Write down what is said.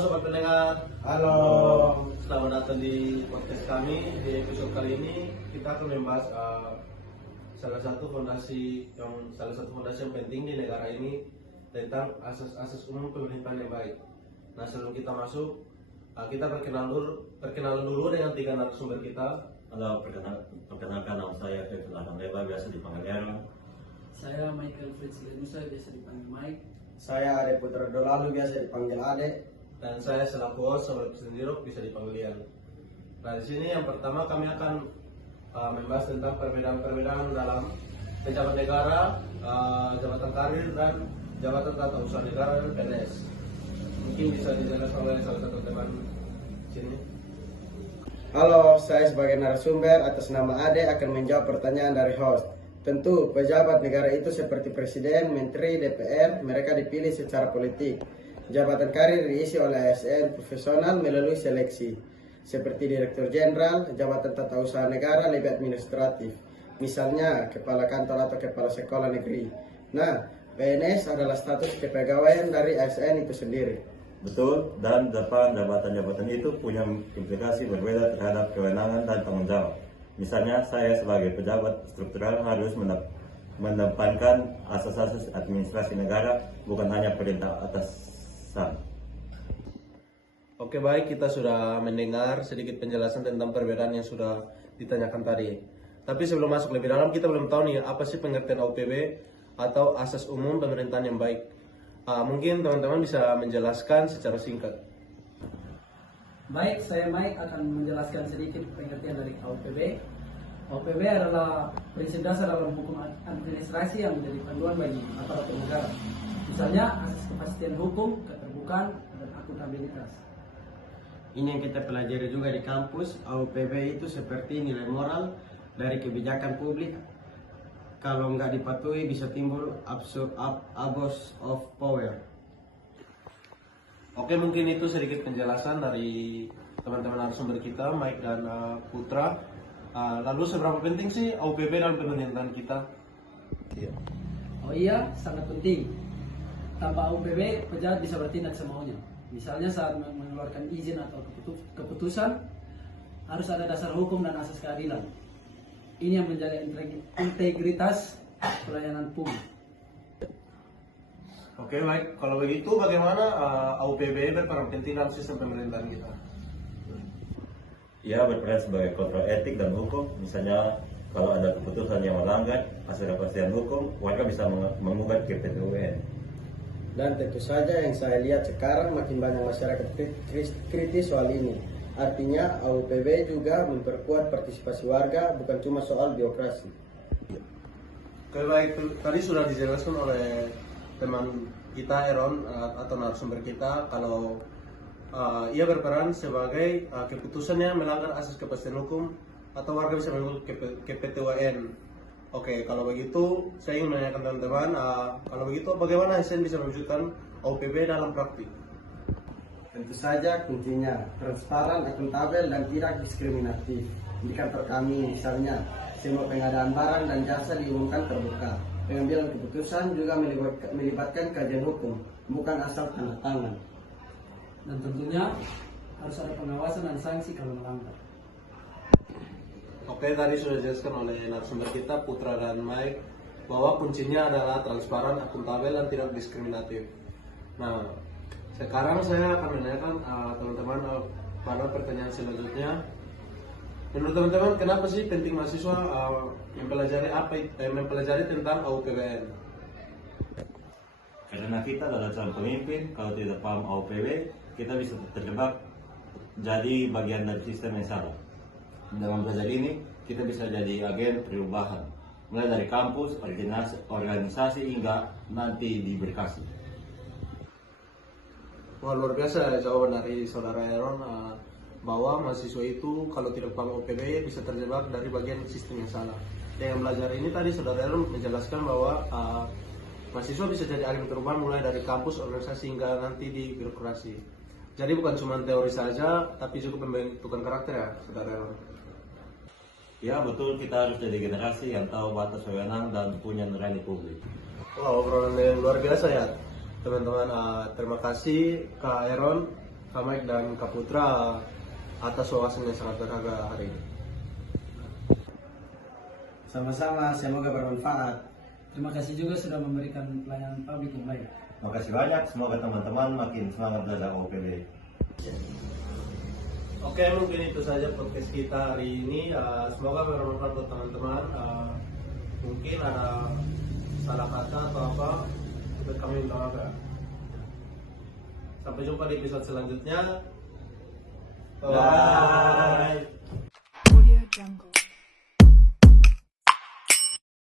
sobat pendengar. Halo. Selamat datang di podcast kami. Di episode kali ini kita akan membahas salah satu fondasi yang penting di negara ini tentang asas-asas umum pemerintahan yang baik. Nah, sebelum kita masuk, kita perkenalan dulu dengan tiga narasumber kita. Halo, perkenalkan nama saya Kevin Adam Leba, biasa dipanggil Aaron. Saya Michael Fritz Lenusa, biasa dipanggil Mike. Saya Ade Putra Dolalu, biasa dipanggil Ade. Dan saya selaku host Sobat Sendiri bisa dipanggil Ian. Nah, di sini yang pertama kami akan membahas tentang perbedaan dalam pejabat negara, jabatan karir dan jabatan tata usaha negara dan PNS. Mungkin bisa dijelaskan oleh salah satu teman sini. Halo, saya sebagai narasumber atas nama Ade akan menjawab pertanyaan dari host. Tentu, pejabat negara itu seperti presiden, menteri, DPR, mereka dipilih secara politik. Jabatan karir diisi oleh ASN profesional melalui seleksi, seperti direktur jenderal. Jabatan tata usaha negara lebih administratif, misalnya kepala kantor atau kepala sekolah negeri. Nah, PNS adalah status kepegawaian dari ASN itu sendiri. Betul, dan jabatan-jabatan itu punya implikasi berbeda terhadap kewenangan dan tanggung jawab. Misalnya, saya sebagai pejabat struktural harus mendepankan asas-asas administrasi negara, bukan hanya perintah atasan. Oke, baik, kita sudah mendengar sedikit penjelasan tentang perbedaan yang sudah ditanyakan tadi. Tapi sebelum masuk lebih dalam, kita belum tahu nih apa sih pengertian AUPB atau asas umum pemerintahan yang baik. Mungkin teman-teman bisa menjelaskan secara singkat. Baik, saya Mike akan menjelaskan sedikit pengertian dari AUPB. AUPB adalah prinsip dasar dalam hukum administrasi yang menjadi panduan bagi aparatur negara. Misalnya, asas kepastian hukum, keterbukaan, dan akuntabilitas. Ini yang kita pelajari juga di kampus. AUPB itu seperti nilai moral dari kebijakan publik. Kalau nggak dipatuhi bisa timbul abuse of power. Oke, mungkin itu sedikit penjelasan dari teman-teman narasumber kita, Mike dan Putra. Lalu seberapa penting sih AUPB dalam pemerintahan kita? Oh iya, sangat penting. Tanpa AUPB, pejabat bisa bertindak semaunya. Misalnya saat mengeluarkan izin atau keputusan, harus ada dasar hukum dan asas keadilan. Ini yang menjaga integritas pelayanan publik. Oke, baik. Kalau begitu, bagaimana AUPB berperan penting dalam sistem pemerintahan kita? Ia berperan sebagai kontrol etik dan hukum. Misalnya, kalau ada keputusan yang melanggar asas kepastian hukum, warga bisa menggugat ke PT UN. Dan tentu saja yang saya lihat sekarang makin banyak masyarakat kritis soal ini. Artinya AUPB juga memperkuat partisipasi warga, bukan cuma soal birokrasi. Oke, baik. Tadi sudah dijelaskan oleh teman kita, Aaron, atau narasumber kita, kalau ia berperan sebagai keputusannya melanggar asas kepastian hukum atau warga bisa menggugat ke PT UN. Oke, kalau begitu saya ingin menanyakan teman-teman, kalau begitu bagaimana ASN bisa mewujudkan AUPB dalam praktik? Tentu saja kuncinya transparan, akuntabel, dan tidak diskriminatif. Di kantor kami misalnya, semua pengadaan barang dan jasa diumumkan terbuka. Pengambilan keputusan juga melibatkan kajian hukum, bukan asal tanda tangan. Dan tentunya harus ada pengawasan dan sanksi kalau melanggar. Oke, tadi sudah dijelaskan oleh narasumber kita, Putra dan Mike, bahwa kuncinya adalah transparan, akuntabel, dan tidak diskriminatif. Nah, sekarang saya akan menanyakan teman-teman pada pertanyaan selanjutnya. Menurut teman-teman, kenapa sih penting mahasiswa mempelajari tentang AUPBN? Karena kita adalah calon pemimpin, kalau tidak paham AUPB, kita bisa terjebak jadi bagian dari sistem yang salah. Dengan belajar ini, kita bisa jadi agen perubahan, mulai dari kampus, organisasi, hingga nanti di birokrasi. Wah, luar biasa jawaban dari saudara Aaron, bahwa mahasiswa itu kalau tidak paham AUPB bisa terjebak dari bagian sistem yang salah. Dengan belajar ini tadi saudara Aaron menjelaskan bahwa mahasiswa bisa jadi agen perubahan mulai dari kampus, organisasi, hingga nanti di birokrasi. Jadi bukan cuma teori saja, tapi juga pembentukan karakter ya, saudara Aaron. Ya betul, kita harus jadi generasi yang tahu batas wewenang dan punya nurani publik. Wah, obrolan yang luar biasa ya teman-teman. Terima kasih Kak Aaron Kak Mike dan Kak Putra atas wawasan yang sangat berharga hari ini. Sama-sama, semoga bermanfaat. Terima kasih juga sudah memberikan pelayanan publik yang baik. Makasih banyak, semoga teman-teman makin semangat belajar OPW. Oke, mungkin itu saja podcast kita hari ini. Semoga bermanfaat buat teman-teman. Mungkin ada salah kata atau apa, kami minta maaf ya. Sampai jumpa di episode selanjutnya. Bye. Audio Jungle.